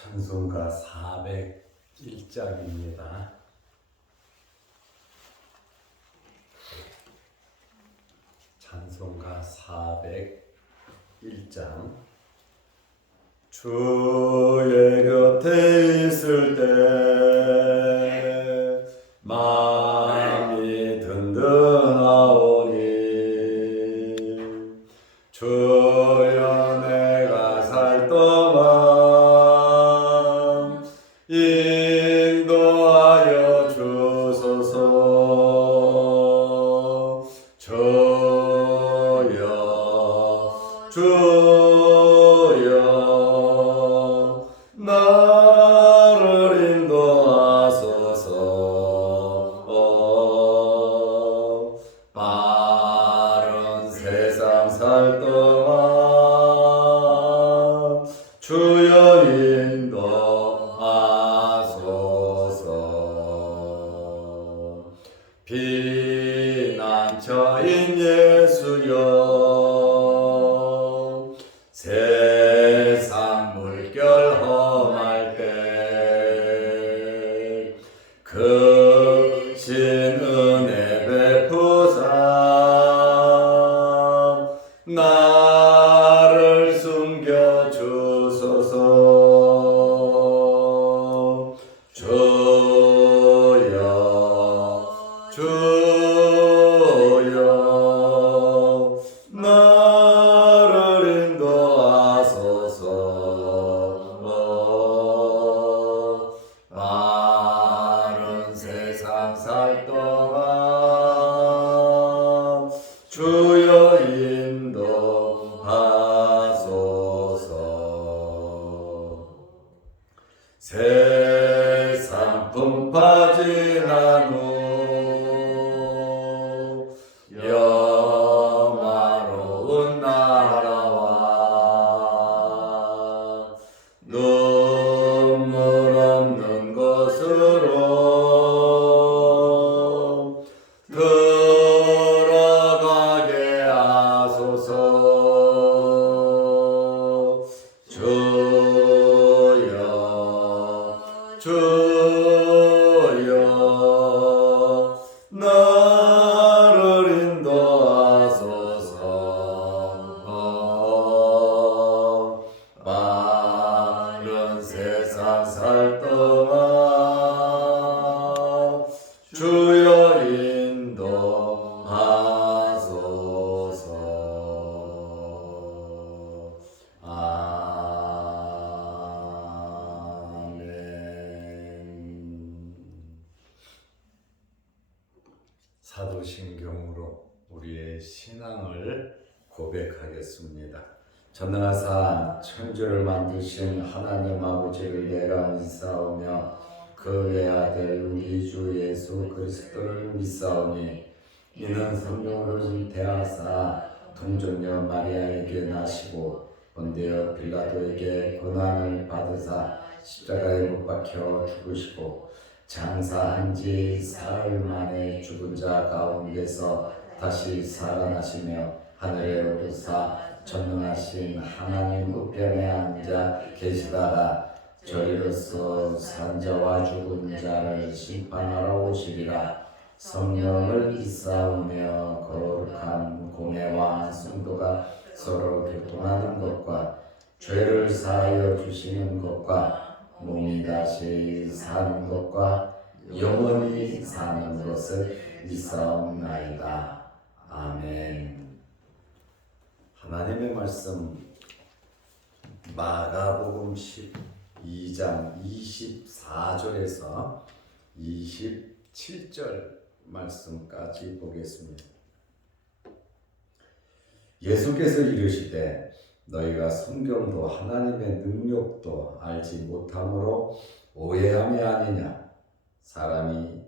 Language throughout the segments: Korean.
찬송가 401장입니다. 찬송가 401장. 주의 곁에 있을 때 마음이 든든하오니 주여 내가 살 동안 인도하여 주소서. 주여 나를 인도하소서. 바른 세상 살 동안 주여 인도하소서. 피난처인 예수여 세상 물결 험할 때 크신 은혜 베푸사 나를 숨겨 주소서. 주여 나를 인도하소서. 바른 세상 살 동안 주여 인도하소서. 세상 풍파 지난 후 영화로운 나라와 눈물 없는 곳으로 들어가게 하소서. 주여 나를 인도하소서. 바른 세상 살 동안 주여 인도하소서. 사도신경으로 우리의 신앙을 고백하겠습니다. 전능하사 천지를 만드신 하나님 아버지를 내가 믿사오며 그 외아들 우리 주 예수 그리스도를 믿사오니 이는 성령으로 잉태하사 동정녀 마리아에게 나시고 본디오 빌라도에게 고난을 받으사 십자가에 못 박혀 죽으시고 장사한 지 사흘 만에 죽은 자 가운데서 다시 살아나시며 하늘에 오르사 전능하신 하나님 우편에 앉아 계시다가 저희로서 산 자와 죽은 자를 심판하러 오시리라. 성령을 믿사오며 거룩한 공회와 성도가 서로 교통하는 것과 죄를 사하여 주시는 것과 몸이 다시 사는 것과 영원히 사는 것을 믿사옵나이다. 아멘. 하나님의 말씀 마가복음 12장 24절에서 27절 말씀까지 보겠습니다. 예수께서 이르시되 너희가 성경도 하나님의 능력도 알지 못함으로 오해함이 아니냐. 사람이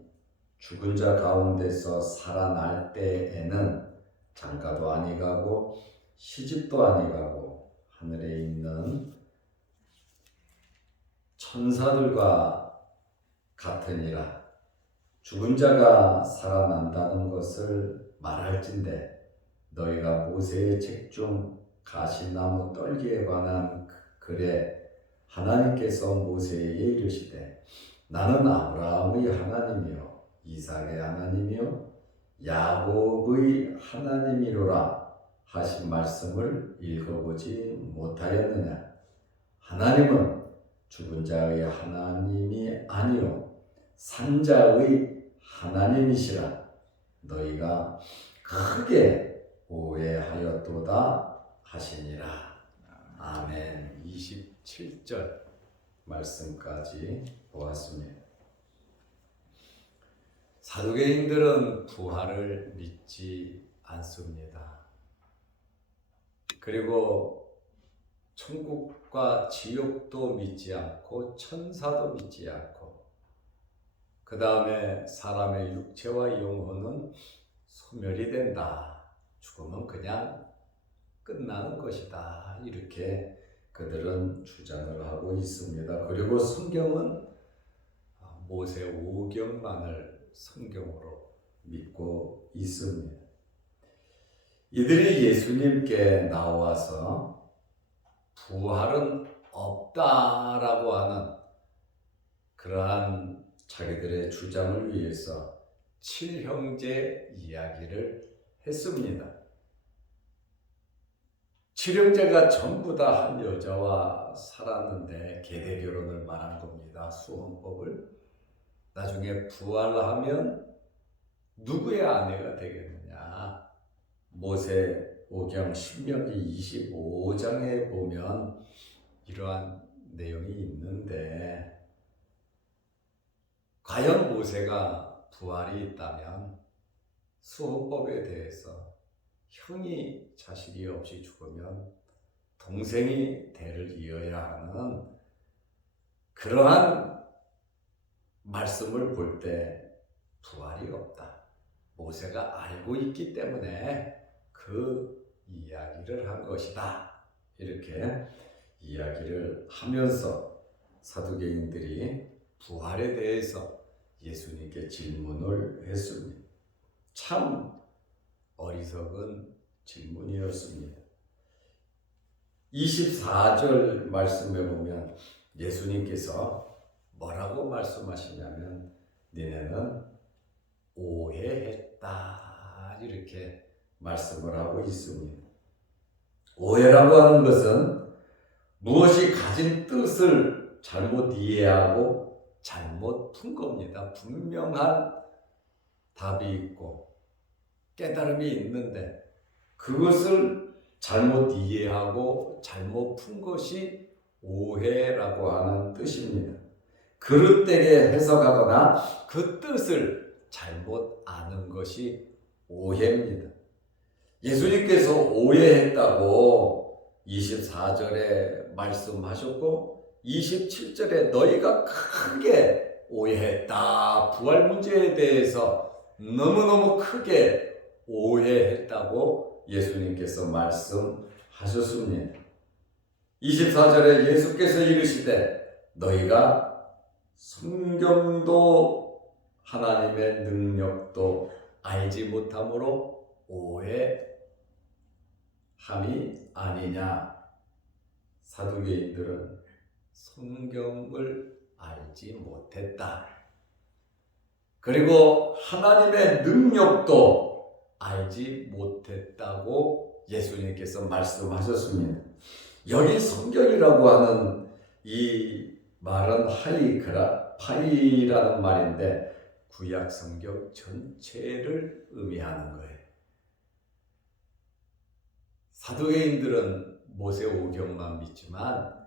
죽은 자 가운데서 살아날 때에는 장가도 아니가고 시집도 아니가고 하늘에 있는 천사들과 같으니라. 죽은 자가 살아난다는 것을 말할진대 너희가 모세의 책 중 가시나무 떨기에 관한 글에 하나님께서 모세에게 이르시되 나는 아브라함의 하나님이요 이삭의 하나님이요 야곱의 하나님이로라 하신 말씀을 읽어보지 못하였느냐. 하나님은 죽은 자의 하나님이 아니요 산자의 하나님이시라. 너희가 크게 오해하였도다 하시니라. 아멘. 27절 말씀까지 보았습니다. 사두개인들은 부활을 믿지 않습니다. 그리고 천국과 지옥도 믿지 않고 천사도 믿지 않고 그 다음에 사람의 육체와 영혼은 소멸이 된다. 죽으면 그냥 끝나는 것이다. 이렇게 그들은 주장을 하고 있습니다. 그리고 성경은 모세 오경만을 성경으로 믿고 있습니다. 이들이 예수님께 나와서 부활은 없다라고 하는 그러한 자기들의 주장을 위해서 칠형제 이야기를 했습니다. 칠형제가 전부 다 한 여자와 살았는데 계대 결혼을 말한 겁니다. 수혼법을. 나중에 부활하면 누구의 아내가 되겠느냐. 모세 오경 신명기 25장에 보면 이러한 내용이 있는데 과연 모세가 부활이 있다면 수혼법에 대해서 형이 자식이 없이 죽으면 동생이 대를 이어야 하는 그러한 말씀을 볼 때 부활이 없다. 모세가 알고 있기 때문에 그 이야기를 한 것이다. 이렇게 이야기를 하면서 사두개인들이 부활에 대해서 예수님께 질문을 했습니다. 참 어리석은 질문이었습니다. 24절 말씀에 보면 예수님께서 뭐라고 말씀하시냐면 너네는 오해했다. 이렇게 말씀을 하고 있습니다. 오해라고 하는 것은 무엇이 가진 뜻을 잘못 이해하고 잘못 푼 겁니다. 분명한 답이 있고 깨달음이 있는데 그것을 잘못 이해하고 잘못 푼 것이 오해라고 하는 뜻입니다. 그릇되게 해석하거나 그 뜻을 잘못 아는 것이 오해입니다. 예수님께서 오해했다고 24절에 말씀하셨고 27절에 너희가 크게 오해했다. 부활 문제에 대해서 너무너무 크게 오해했다고 예수님께서 말씀하셨습니다. 24절에 예수께서 이르시되 너희가 성경도 하나님의 능력도 알지 못함으로 오해함이 아니냐. 사두개인들은 성경을 알지 못했다. 그리고 하나님의 능력도 알지 못했다고 예수님께서 말씀하셨습니다. 여기 성경이라고 하는 이 말은 파이라는 말인데 구약 성경 전체를 의미하는 거예요. 사두개인들은 모세 오경만 믿지만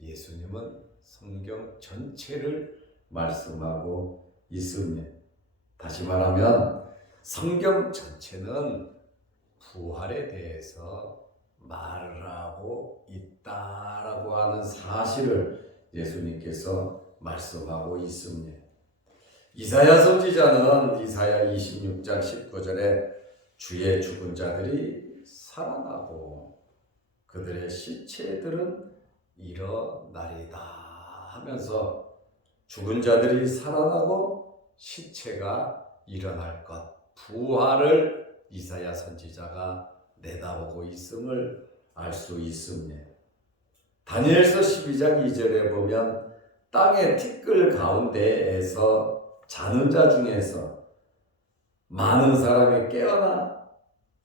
예수님은 성경 전체를 말씀하고 있습니다. 다시 말하면 성경 전체는 부활에 대해서 말을 하고 있다라고 하는 사실을 예수님께서 말씀하고 있습니다. 이사야 선지자는 이사야 26장 19절에 주의 죽은 자들이 살아나고 그들의 시체들은 일어나리다 하면서 죽은 자들이 살아나고 시체가 일어날 것, 부활을 이사야 선지자가 내다보고 있음을 알 수 있습니다. 다니엘서 12장 2절에 보면 땅의 티끌 가운데에서 자는 자 중에서 많은 사람이 깨어나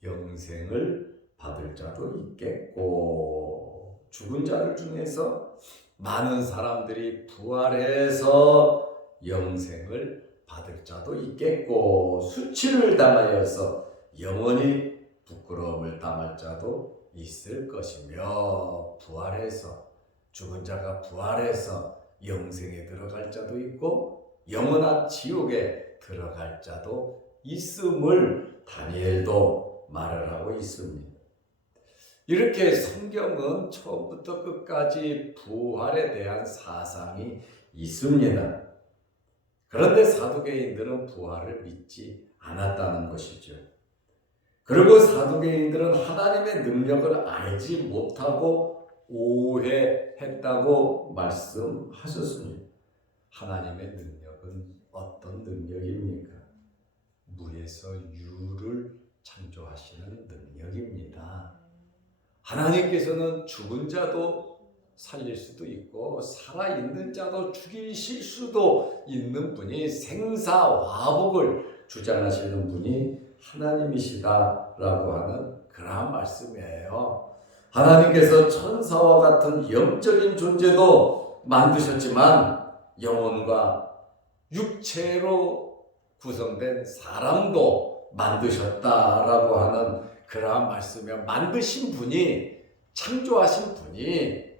영생을 받을 자도 있겠고, 죽은 자들 중에서 많은 사람들이 부활해서 영생을 받을 자도 있겠고, 수치를 당하여서 영원히 부끄러움을 당할 자도 있을 것이며, 부활해서 죽은 자가 부활해서 영생에 들어갈 자도 있고 영원한 지옥에 들어갈 자도 있음을 다니엘도 말을 하고 있습니다. 이렇게 성경은 처음부터 끝까지 부활에 대한 사상이 있습니다. 그런데 사두개인들은 부활을 믿지 않았다는 것이죠. 그리고 사두개인들은 하나님의 능력을 알지 못하고 오해했다고 말씀하셨습니다. 하나님의 능력은 어떤 능력입니까? 물에서 유를 창조하시는 능력입니다. 하나님께서는 죽은 자도 살릴 수도 있고 살아있는 자도 죽이실 수도 있는 분이, 생사화복을 주장하시는 분이 하나님이시다라고 하는 그러한 말씀이에요. 하나님께서 천사와 같은 영적인 존재도 만드셨지만 영혼과 육체로 구성된 사람도 만드셨다라고 하는 그러한 말씀이요. 만드신 분이, 창조하신 분이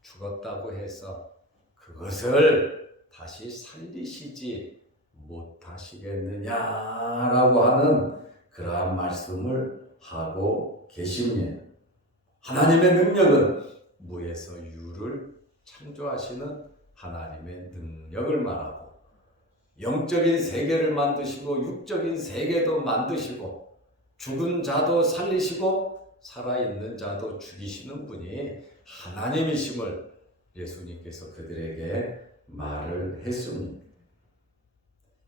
죽었다고 해서 그것을 다시 살리시지 못하시겠느냐라고 하는 그러한 말씀을 하고 계십니다. 하나님의 능력은 무에서 유를 창조하시는 하나님의 능력을 말하고, 영적인 세계를 만드시고 육적인 세계도 만드시고 죽은 자도 살리시고 살아있는 자도 죽이시는 분이 하나님이심을 예수님께서 그들에게 말을 했습니다.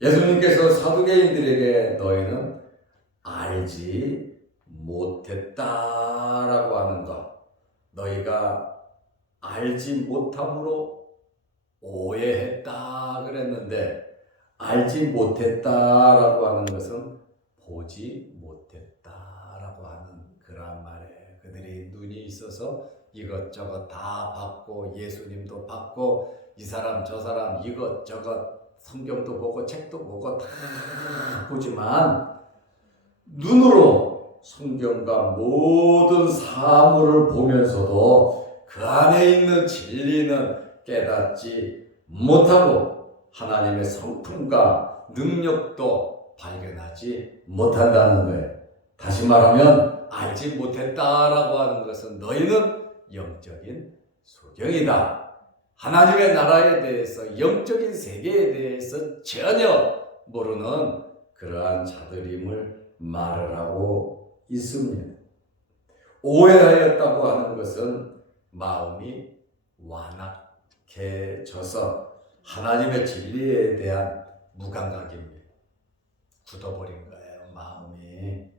예수님께서 사두개인들에게 너희는 알지 못했다라고 하는 것, 너희가 알지 못함으로 오해했다 그랬는데, 알지 못했다라고 하는 것은 보지 못했다라고 하는 그런 말이에요. 그들이 눈이 있어서 이것저것 다 받고, 예수님도 받고, 이 사람 저 사람 이것저것 성경도 보고 책도 보고 다 보지만 눈으로 성경과 모든 사물을 보면서도 그 안에 있는 진리는 깨닫지 못하고 하나님의 성품과 능력도 발견하지 못한다는 거예요. 다시 말하면 알지 못했다라고 하는 것은 너희는 영적인 소경이다. 하나님의 나라에 대해서, 영적인 세계에 대해서 전혀 모르는 그러한 자들임을 말을 하고 있습니다. 오해하였다고 하는 것은 마음이 완악해져서 하나님의 진리에 대한 무감각입니다. 굳어버린 거예요, 마음이.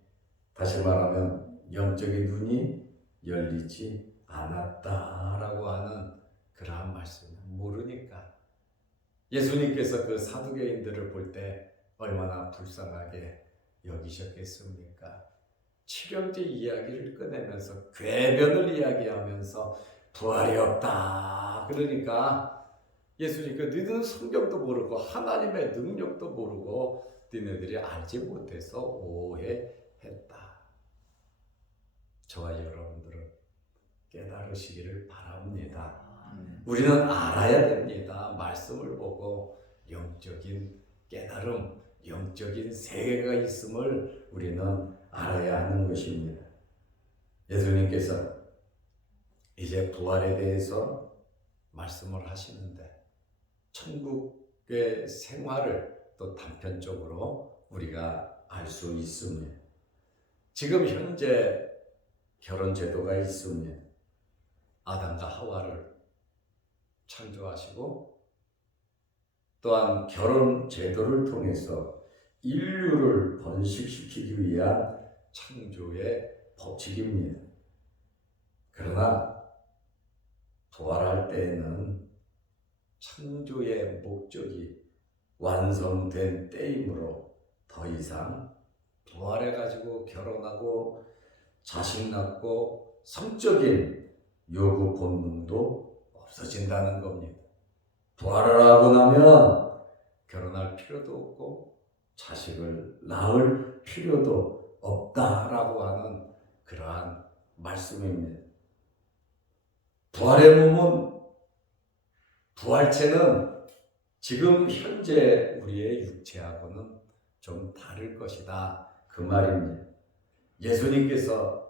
다시 말하면 영적인 눈이 열리지 않았다라고 하는 그러한 말씀을 모르니까. 예수님께서 그 사두개인들을 볼 때 얼마나 불쌍하게 여기셨겠습니까? 칠형제 이야기를 꺼내면서 궤변을 이야기하면서 부활이 없다 그러니까 예수님께 너희들은 성경도 모르고 하나님의 능력도 모르고 너희들이 알지 못해서 오해했다. 저와 여러분들은 깨달으시기를 바랍니다. 우리는 알아야 됩니다. 말씀을 보고 영적인 깨달음, 영적인 세계가 있음을 우리는 알아야 하는 것입니다. 예수님께서 이제 부활에 대해서 말씀을 하시는데 천국의 생활을 또 단편적으로 우리가 알 수 있습니다. 지금 현재 결혼 제도가 있습니다. 아담과 하와를 창조하시고 또한 결혼 제도를 통해서 인류를 번식시키기 위한 창조의 법칙입니다. 그러나 부활할 때에는 창조의 목적이 완성된 때이므로 더 이상 부활해가지고 결혼하고 자식 낳고 성적인 요구 본능도 없어진다는 겁니다. 부활을 하고 나면 결혼할 필요도 없고 자식을 낳을 필요도 없다라고 하는 그러한 말씀입니다. 부활의 몸은, 부활체는 지금 현재 우리의 육체하고는 좀 다를 것이다, 그 말입니다. 예수님께서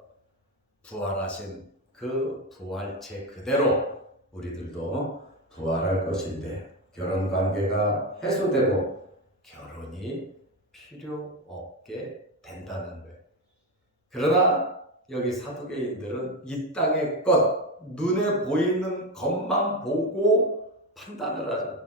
부활하신 그 부활체 그대로 우리들도 부활할 것인데 결혼관계가 해소되고 결혼이 필요 없게 된다는 거예요. 그러나 여기 사두개인들은 이 땅의 것, 눈에 보이는 것만 보고 판단을 하죠.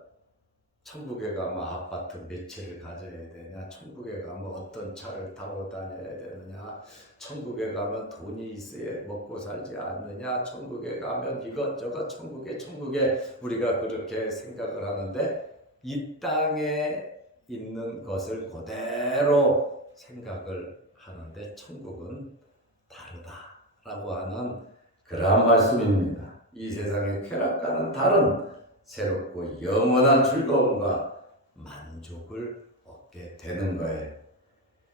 천국에 가면 아파트 몇 채를 가져야 되냐, 천국에 가면 어떤 차를 타고 다녀야 되느냐, 천국에 가면 돈이 있어야 먹고 살지 않느냐, 천국에 가면 이것저것 천국에 우리가 그렇게 생각을 하는데 이 땅에 있는 것을 그대로 생각을 하는데 천국은 다르다라고 하는 그러한 말씀입니다. 이 세상의 쾌락과는 다른 새롭고 영원한 즐거움과 만족을 얻게 되는 거예요.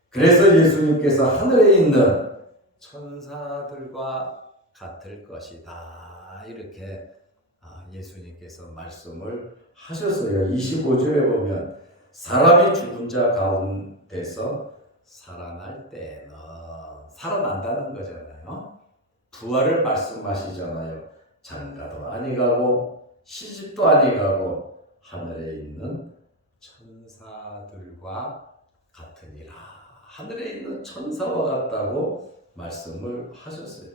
그래서 예수님께서 하늘에 있는 천사들과 같을 것이다, 이렇게 예수님께서 말씀을 하셨어요. 25절에 보면 사람이 죽은 자 가운데서 살아날 때에는, 살아난다는 거잖아요. 부활을 말씀하시잖아요. 장가도 아니가고 시집도 아니가고 하늘에 있는 천사들과 같으니라. 하늘에 있는 천사와 같다고 말씀을 하셨어요.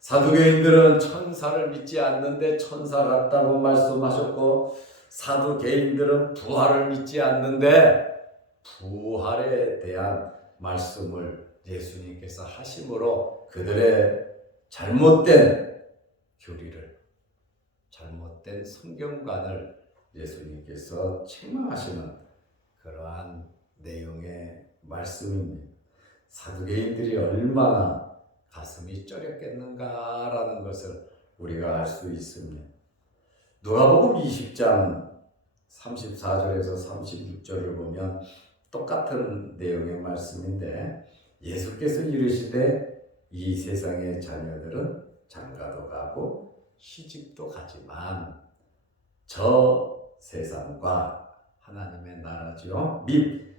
사두개인들은 천사를 믿지 않는데 천사 같다고 말씀하셨고, 사두개인들은 부활을 믿지 않는데 부활에 대한 말씀을 예수님께서 하심으로 그들의 잘못된 교리를, 잘못된 성경관을 예수님께서 책망하시는 그러한 내용의 말씀입니다. 사두개인들이 얼마나 가슴이 쩌렸겠는가라는 것을 우리가 알 수 있습니다. 누가복음 20장 34절에서 36절을 보면 똑같은 내용의 말씀인데, 예수께서 이르시되 이 세상의 자녀들은 장가도 가고 시집도 가지만 저 세상과 하나님의 나라죠, 및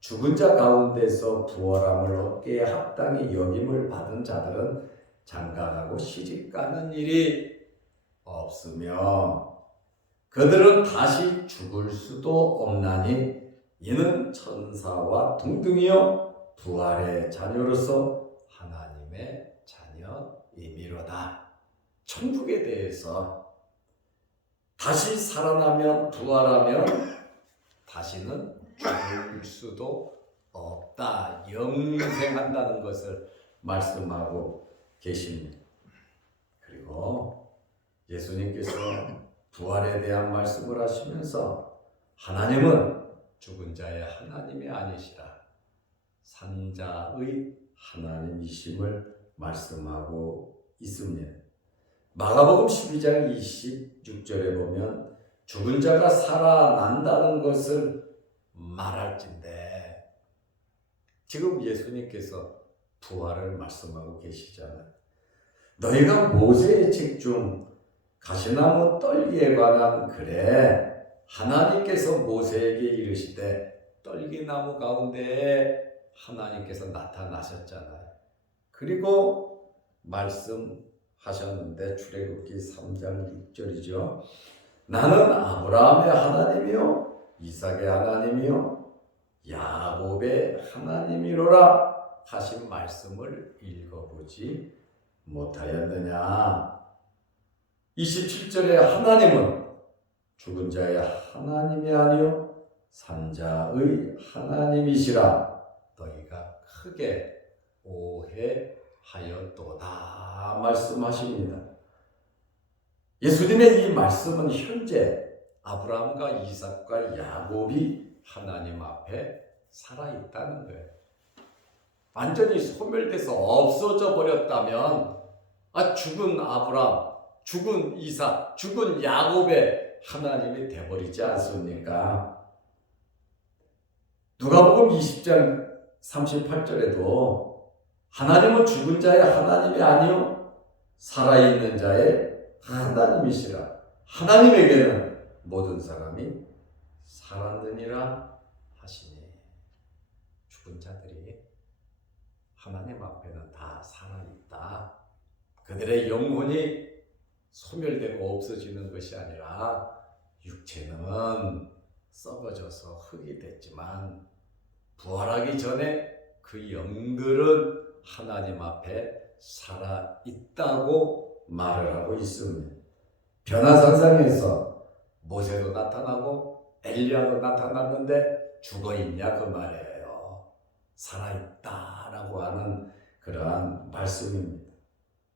죽은 자 가운데서 부활함을 얻기에 합당히 여김을 받은 자들은 장가가고 시집가는 일이 없으며 그들은 다시 죽을 수도 없나니 이는 천사와 동등이요 부활의 자녀로서 하나님의 자녀임이로다. 천국에 대해서 다시 살아나면, 부활하면 다시는 죽을 수도 없다, 영생한다는 것을 말씀하고 계십니다. 그리고 예수님께서 부활에 대한 말씀을 하시면서 하나님은 죽은 자의 하나님이 아니시라 산자의 하나님이심을 말씀하고 있습니다. 마가복음 12장 26절에 보면 죽은 자가 살아난다는 것을 말할진대, 지금 예수님께서 부활을 말씀하고 계시잖아요. 너희가 모세의 책 중 가시나무 떨기에 관한 글에 하나님께서 모세에게 이르시되 떨기나무 가운데에 하나님께서 나타나셨잖아요. 그리고 말씀하셨는데 출애굽기 3장 6절이죠. 나는 아브라함의 하나님이요 이삭의 하나님이요 야곱의 하나님이로라 하신 말씀을 읽어보지 못하였느냐. 27절에 하나님은 죽은 자의 하나님이 아니요 산자의 하나님이시라 너희가 크게 오해하였도다 말씀하십니다. 예수님의 이 말씀은 현재 아브라함과 이삭과 야곱이 하나님 앞에 살아있다는 거예요. 완전히 소멸돼서 없어져 버렸다면 죽은 아브라함, 죽은 이삭, 죽은 야곱의 하나님이 돼버리지 않습니까? 누가복음 20장 38절에도 하나님은 죽은 자의 하나님이 아니요 살아있는 자의 하나님이시라. 하나님에게는 모든 사람이 살았느니라 하시니. 죽은 자들이 하나님 앞에는 다 살아있다. 그들의 영혼이 소멸되고 없어지는 것이 아니라 육체는 썩어져서 흙이 됐지만 부활하기 전에 그 영들은 하나님 앞에 살아있다고 말을 하고 있습니다. 변화산상에서 모세도 나타나고 엘리야도 나타났는데 죽어있냐 그 말이에요. 살아있다라고 하는 그러한 말씀입니다.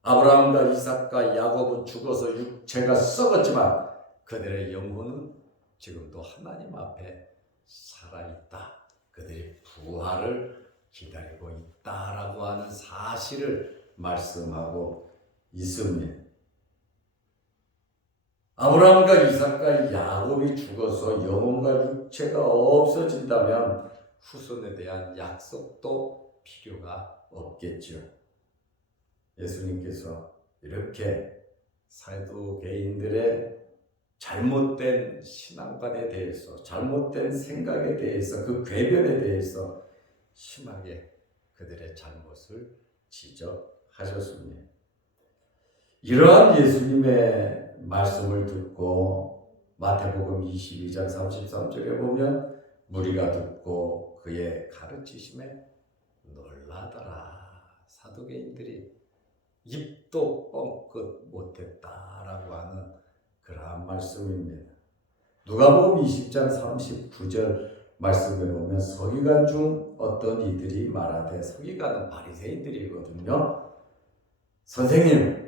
아브라함과 이삭과 야곱은 죽어서 육체가 썩었지만 그들의 영혼은 지금도 하나님 앞에 살아있다. 그들이 부활을 기다리고 있다라고 하는 사실을 말씀하고 있습니다. 아브라함과 이삭과 야곱이 죽어서 영혼과 육체가 없어진다면 후손에 대한 약속도 필요가 없겠죠. 예수님께서 이렇게 사두개인들의 잘못된 신앙관에 대해서, 잘못된 생각에 대해서, 그 궤변에 대해서 심하게 그들의 잘못을 지적하셨습니다. 이러한 예수님의 말씀을 듣고 마태복음 22장 33절에 보면 무리가 듣고 그의 가르치심에 놀라더라. 사두개인들이 입도 뻥끗 못했다라고 하는 그러한 말씀입니다. 누가복음 20장 39절 말씀에 보면 서기관 중 어떤 이들이 말하되, 서기관은 바리새인들이거든요. 선생님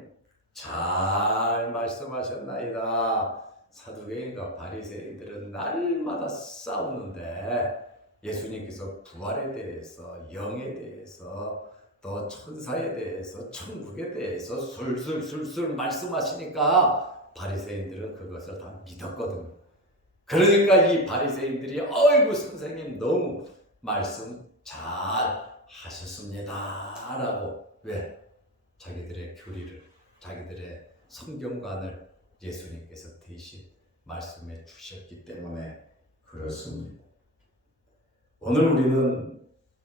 잘 말씀하셨나이다. 사두개인과 바리새인들은 날마다 싸우는데 예수님께서 부활에 대해서, 영에 대해서, 또 천사에 대해서, 천국에 대해서 술술 말씀하시니까 바리새인들은 그것을 다 믿었거든요. 그러니까 이 바리새인들이 어이구 선생님 너무 말씀 잘 하셨습니다 라고, 왜? 자기들의 교리를, 자기들의 성경관을 예수님께서 대신 말씀해 주셨기 때문에 그렇습니다. 오늘 우리는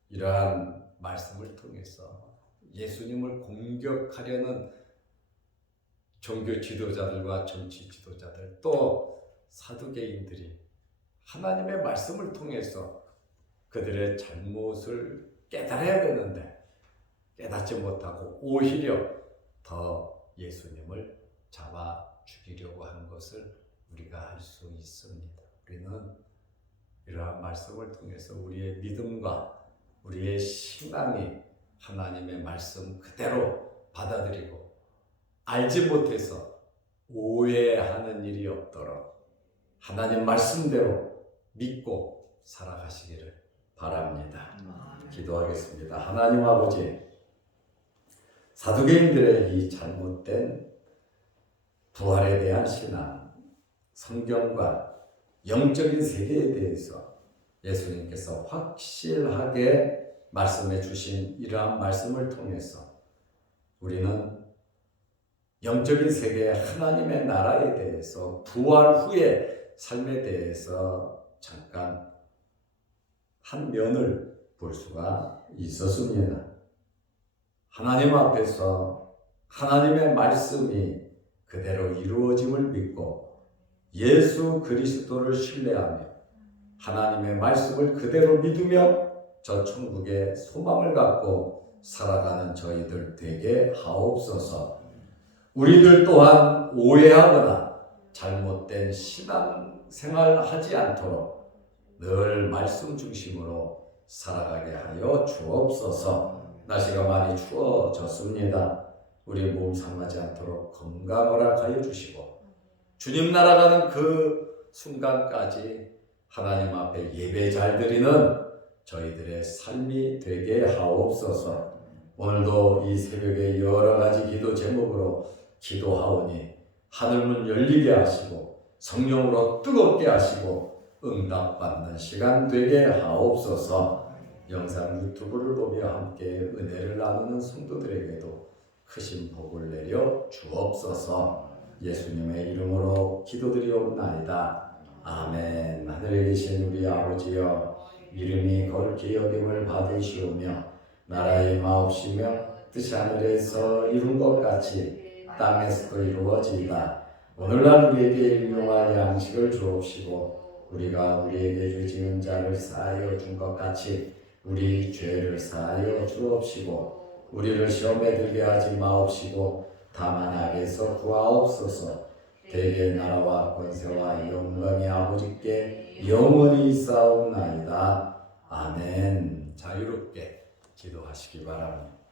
이러한 말씀을 통해서 예수님을 공격하려는 종교 지도자들과 정치 지도자들, 또 사두개인들이 하나님의 말씀을 통해서 그들의 잘못을 깨달아야 되는데 깨닫지 못하고 오히려 더 예수님을 잡아 죽이려고 한 것을 우리가 알 수 있습니다. 우리는 이러한 말씀을 통해서 우리의 믿음과 우리의 신앙이 하나님의 말씀 그대로 받아들이고 알지 못해서 오해하는 일이 없도록 하나님 말씀대로 믿고 살아가시기를 바랍니다. 기도하겠습니다. 하나님 아버지, 사두개인들의 이 잘못된 부활에 대한 신앙, 성경과 영적인 세계에 대해서 예수님께서 확실하게 말씀해 주신 이러한 말씀을 통해서 우리는 영적인 세계 하나님의 나라에 대해서, 부활 후의 삶에 대해서 잠깐 한 면을 볼 수가 있었습니다. 하나님 앞에서 하나님의 말씀이 그대로 이루어짐을 믿고 예수 그리스도를 신뢰하며 하나님의 말씀을 그대로 믿으며 저 천국의 소망을 갖고 살아가는 저희들 되게 하옵소서. 우리들 또한 오해하거나 잘못된 신앙생활 하지 않도록 늘 말씀 중심으로 살아가게 하여 주옵소서. 날씨가 많이 추워졌습니다. 우리 몸 상하지 않도록 건강 허락하여 주시고 주님 날아가는 그 순간까지 하나님 앞에 예배 잘 드리는 저희들의 삶이 되게 하옵소서. 오늘도 이 새벽에 여러 가지 기도 제목으로 기도하오니 하늘문 열리게 하시고 성령으로 뜨겁게 하시고 응답받는 시간 되게 하옵소서. 영상 유튜브를 보며 함께 은혜를 나누는 성도들에게도 크신 복을 내려 주옵소서. 예수님의 이름으로 기도드리옵나이다. 아멘. 하늘에 계신 우리 아버지여, 이름이 거룩히 여김을 받으시오며 나라의 마옵시며 뜻이 하늘에서 이룬 것 같이 땅에서도 이루어지이다. 오늘날 우리에게 일용할 양식을 주옵시고 우리가 우리에게 죄지은 자를 사하여 준 것 같이 우리 죄를 사하여 주옵시고 우리를 시험에 들게 하지 마옵시고 다만 악에서 구하옵소서. 대개 나라와 권세와 영광이 아버지께 영원히 있사옵나이다. 아멘. 자유롭게 기도하시기 바랍니다.